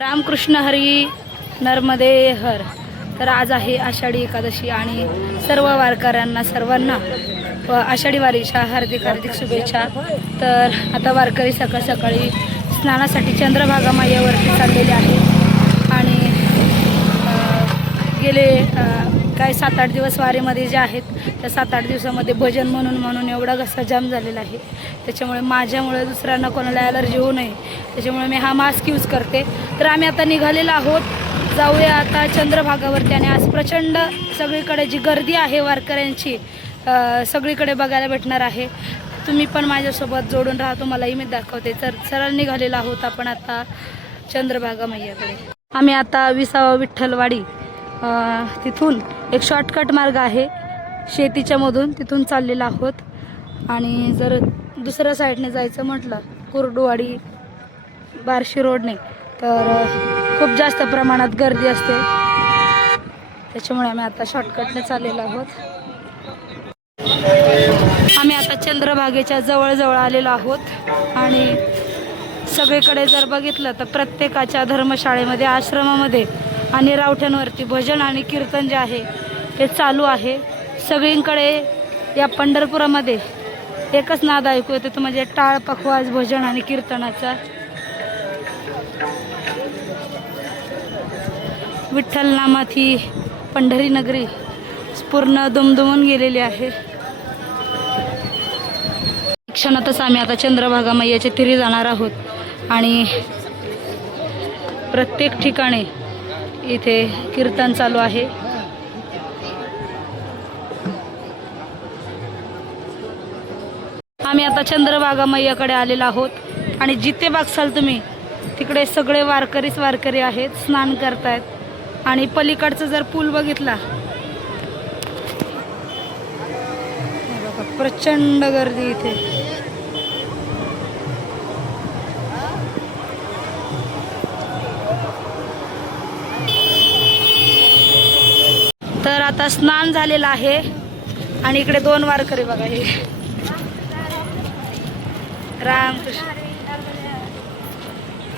रामकृष्ण हरी नर्मदे हर. तर आज आहे आषाढी एकादशी आणि सर्व वारकऱ्यांना सर्वांना आषाढी वारीच्या हार्दिक हार्दिक शुभेच्छा. तर आता वारकरी सकाळ सकाळी स्नानासाठी चंद्रभागा मैयावरती चाललेले आहेत आणि गेले काय 7-8 दिवस वारीमध्ये जे आहेत त्या 7-8 दिवसामध्ये भजन म्हणून एवढा घसा जाम झालेला आहे. त्याच्यामुळे माझ्यामुळे दुसऱ्यांना कोणाला ॲलर्जी होऊ नये त्याच्यामुळे मी हा मास्क यूज करते. तर आम्ही आता निघालेलो आहोत, जाऊया आता चंद्रभागावरती. आणि आज प्रचंड सगळीकडे जी गर्दी आहे वारकऱ्यांची सगळीकडे बघायला भेटणार आहे. तुम्ही पण माझ्यासोबत जोडून राहा, तुम्हालाही मी दाखवते. तर सरळ निघालेलो आहोत आपण आता चंद्रभागा मैयाकडे. आम्ही आता 20 विठ्ठलवाडी तिथून एक शॉर्टकट मार्ग आहे शेतीच्या मधून, तिथून चाललेलो आहोत. आणि जर दुसऱ्या साईडने जायचं म्हटलं कुर्डुवाडी बार्शी रोडने तर खूप जास्त प्रमाणात गर्दी असते, त्याच्यामुळे आम्ही आता शॉर्टकटने चाललेलो आहोत. आम्ही आता चंद्रभागेच्या जवळ आलेलो आहोत आणि सगळीकडे जर बघितलं तर प्रत्येकाच्या धर्मशाळेमध्ये, आश्रमामध्ये आणि रावठ्यांवरती भजन आणि कीर्तन जे आहे ते चालू आहे. सगळीकडे या पंढरपुरामध्ये एकच नाद ऐकू येतो, तो म्हणजे टाळ पखवाज भजन आणि कीर्तनाचा. विठ्ठल नामात ही पंढरी नगरी पूर्ण दुमदुमून गेलेली आहे. क्षणातच आम्ही आता चंद्रभागा मैयाच्या तिरी जाणार आहोत आणि प्रत्येक ठिकाणी इथे कीर्तन चालू आहे. आम्ही आता चंद्रभागा मैयाकडे आलेलो आहोत आणि जिथे बघसाल तुम्ही तिकडे सगळे वारकरी आहेत, स्नान करतायत. आणि पलीकडचं जर पूल बघितला प्रचंड गर्दी इथे. तर आता स्नान झालेलं आहे आणि इकडे 2 वारकरी बघा, हे रामकृष्ण.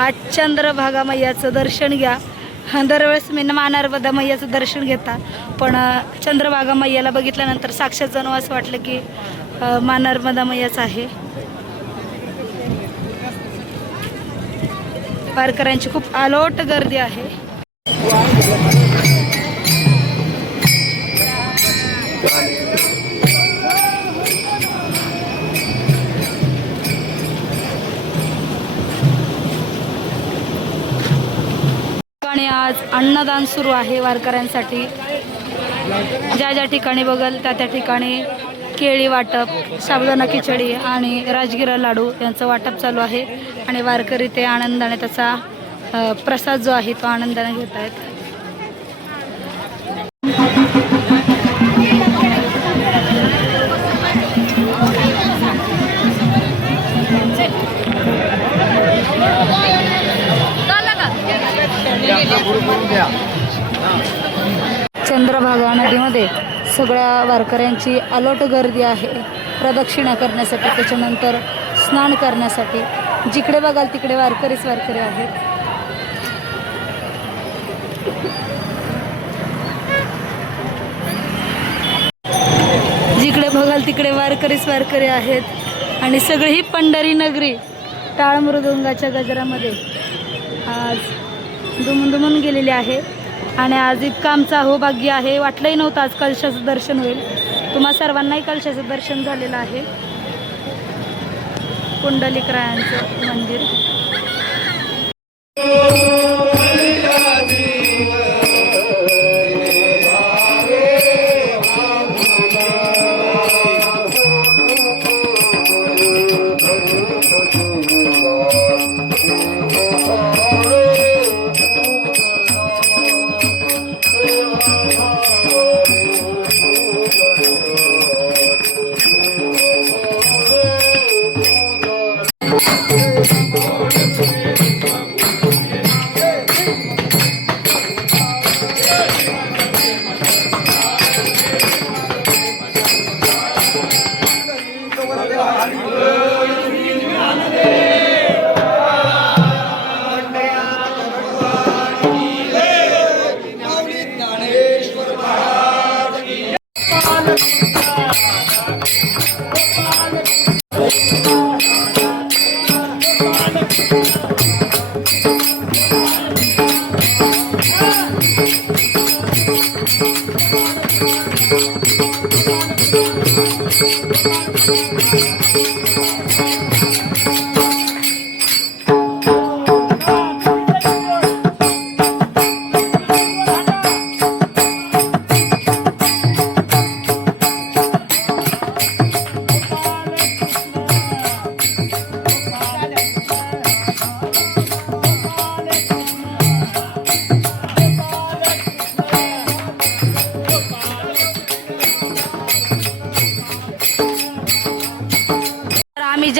आज चंद्रभागा मैयाचं दर्शन घ्या. दरवेळेस मी नर्मदा मैयाचं दर्शन घेता, पण चंद्रभागा मैयाला बघितल्यानंतर साक्षात जणू असं वाटलं की नर्मदा मैयाच आहे. वारकऱ्यांची खूप अलोट गर्दी आहे. आणि आज अन्नदान सुरू आहे वारकऱ्यांसाठी. ज्या ज्या ठिकाणी बघल त्या ठिकाणी केळी वाटप, साबुदाणा खिचडी आणि राजगिरा लाडू यांचं वाटप चालू आहे. आणि वारकरी ते आनंदाने त्याचा प्रसाद जो आहे तो आनंदाने घेत आहेत. चंद्रभागा नदीमध्ये सगळ्या वारकऱ्यांची अलोट गर्दी आहे प्रदक्षिणा करण्यासाठी, त्याच्यानंतर स्नान करण्यासाठी. जिकडे बघाल तिकडे वारकरी आहेत. जिकडे बघाल तिकडे वारकरी आहेत. आणि सगळी ही पंढरी नगरी टाळ मृदुंगाच्या गजरामध्ये आज दुमदुमून गेलेली आहे. आणि आज इतकं आमचं अहोभाग्य आहे, वाटलंही नव्हतं आज कलशाचं दर्शन होईल. तुम्हा सर्वांनाही कलशाचं दर्शन झालेलं आहे. पुंडलिकरायांचं मंदिर.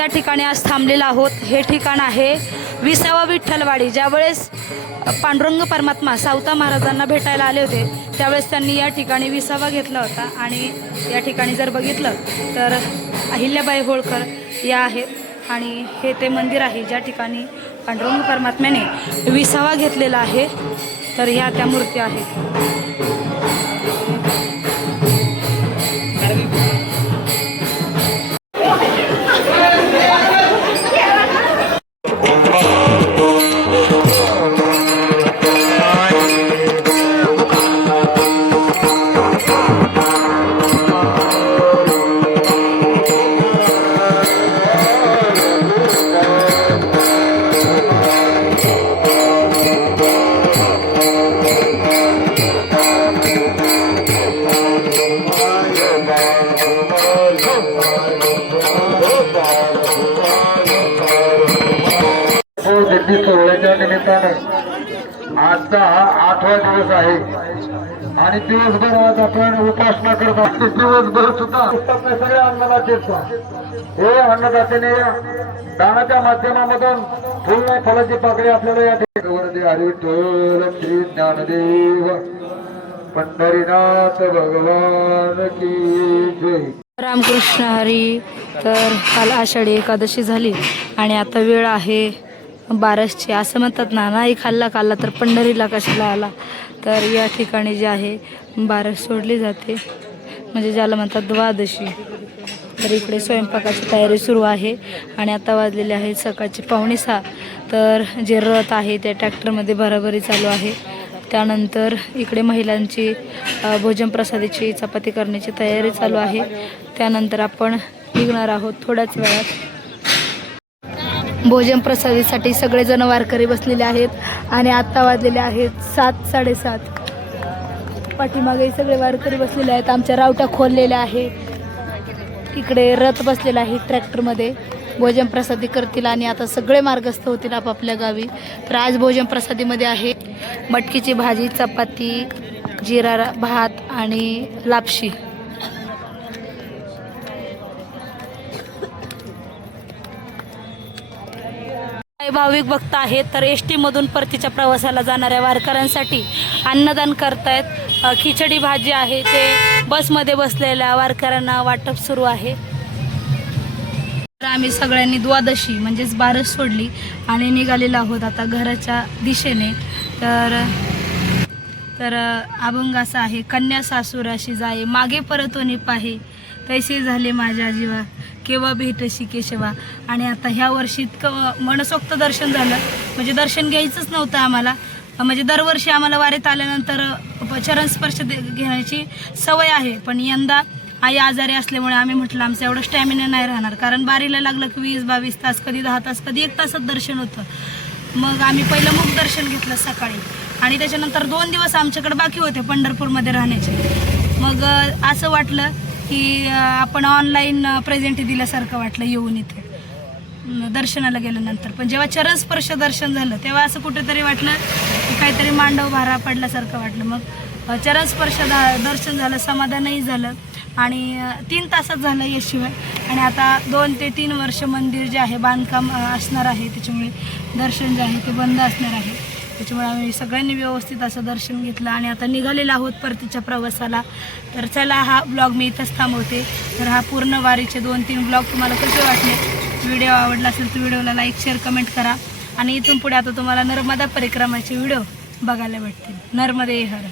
ज्या ठिकाणी आज थांबलेलो आहोत हे ठिकाण आहे 20वा विठ्ठलवाडी. ज्यावेळेस पांडुरंग परमात्मा सावता महाराजांना भेटायला आले होते त्यावेळेस त्यांनी या ठिकाणी 20वा घेतला होता. आणि या ठिकाणी जर बघितलं तर अहिल्याबाई होळकर या आहेत आणि हे ते मंदिर आहे ज्या ठिकाणी पांडुरंग परमात्म्याने 20वा घेतलेला आहे. तर ह्या त्या मूर्ती आहेत. जयंती सोहळ्याच्या निमित्ताने आजचा हा 8वा दिवस आहे आणि दिवसभर आज आपण उपासना करत असतो. दिवसभर सुद्धा सगळ्या अन्नदाते हे अन्नदात्याने दानाच्या माध्यमामधून फुल फलाची पाकळी आपल्याला या ठिकाणी हरिविठ्ठल श्री ज्ञानदेव पंढरीनाथ भगवान की जय. रामकृष्ण हरी. तर काल आषाढी एकादशी झाली आणि आता वेळ आहे 12ची. असं म्हणतात ना, नाही खाल्ला तर पंढरीला कशाला आला. तर या ठिकाणी जे आहे 12 सोडली जाते म्हणजे ज्याला म्हणतात द्वादशी. तर इकडे स्वयंपाकाची तयारी सुरू आहे आणि आता वाजलेले आहेत सकाळचे 5:45. तर जे रथ आहे त्या ट्रॅक्टरमध्ये भराभरी चालू आहे. त्यानंतर इकडे महिलांची भोजन प्रसादाची चपाती करण्याची तयारी चालू आहे. त्यानंतर आपण निघणार आहोत थोड्याच वेळात. भोजन प्रसादीसाठी सगळेजण वारकरी बसलेले आहेत आणि आत्ता वाजलेले आहेत 7-7:30. पाठीमागे सगळे वारकरी बसलेले आहेत. आमच्या रावट्या खोललेल्या आहेत. इकडे रथ बसलेला आहे ट्रॅक्टरमध्ये. भोजन प्रसादी करतील आणि आता सगळे मार्गस्थ होतील आपापल्या गावी. तर आज भोजन प्रसादीमध्ये आहे मटकीची भाजी, चपाती, जिरा भात आणि लापशी. भाविक भक्त आहेत तर एसटी मधून परतीच्या प्रवासाला जाणाऱ्या वारकऱ्यांसाठी अन्नदान करतायत. खिचडी भाजी आहे ते बसमध्ये बसलेल्या वारकऱ्यांना वाटप सुरू आहे. तर आम्ही सगळ्यांनी द्वादशी म्हणजेच 12 सोडली आणि निघालेलो आहोत आता घराच्या दिशेने. तर अभंग असा आहे, कन्या सासुराशी जाये मागे परतोनी पाहे तैसे झाले माझ्या जीवा केव्हा भेटशी केशवा. आणि आता ह्या वर्षी इतकं मनसोक्त दर्शन झालं म्हणजे दर्शन घ्यायचंच नव्हतं आम्हाला. म्हणजे दरवर्षी आम्हाला वारीत आल्यानंतर चरणस्पर्श घेण्याची सवय आहे, पण यंदा आई आजारी असल्यामुळे आम्ही म्हटलं आमचं एवढं स्टॅमिना नाही राहणार. कारण बारीला लागलं की 20-22 तास, कधी 10 तास, कधी 1 तासात दर्शन होतं. मग आम्ही पहिलं मुख दर्शन घेतलं सकाळी आणि त्याच्यानंतर 2 दिवस आमच्याकडे बाकी होते पंढरपूरमध्ये राहण्याचे. मग असं वाटलं की आपण ऑनलाईन प्रेझेंट दिल्यासारखं वाटलं येऊन इथे दर्शनाला गेल्यानंतर. पण जेव्हा चरणस्पर्श दर्शन झालं तेव्हा असं कुठेतरी वाटलं की काहीतरी मांडव भारा पडल्यासारखं वाटलं. मग चरणस्पर्श दर्शन झालं, समाधानही झालं आणि 3 तासात झालं याशिवाय. आणि आता 2 ते 3 वर्ष मंदिर जे आहे बांधकाम असणार आहे, त्याच्यामुळे दर्शन जे आहे ते बंद असणार आहे. त्याच्यामुळे आम्ही सगळ्यांनी व्यवस्थित असं दर्शन घेतलं आणि आता निघालेलो आहोत परतीच्या प्रवासाला. तर चला हा ब्लॉग मी इथंच थांबवते. तर हा पूर्ण वारीचे 2-3 ब्लॉग तुम्हाला कसे वाटले, व्हिडिओ आवडला असेल तर व्हिडिओला लाईक शेअर कमेंट करा. आणि इथून पुढे आता तुम्हाला नर्मदा परिक्रमाचे व्हिडिओ बघायला भेटतील. नर्मदे हर.